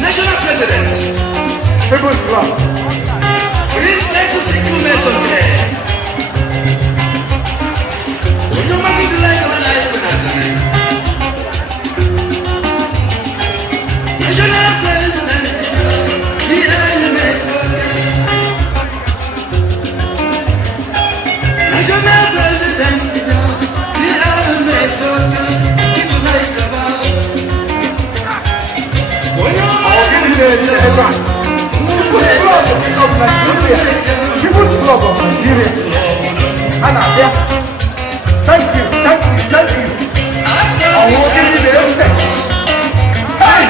national president, People's Club. please take us in Kumeson. You might be like a nice one. National president, national president, People's Club of Nigeria. Anna, yeah. Thank you. I'm walking in the outside. Hey!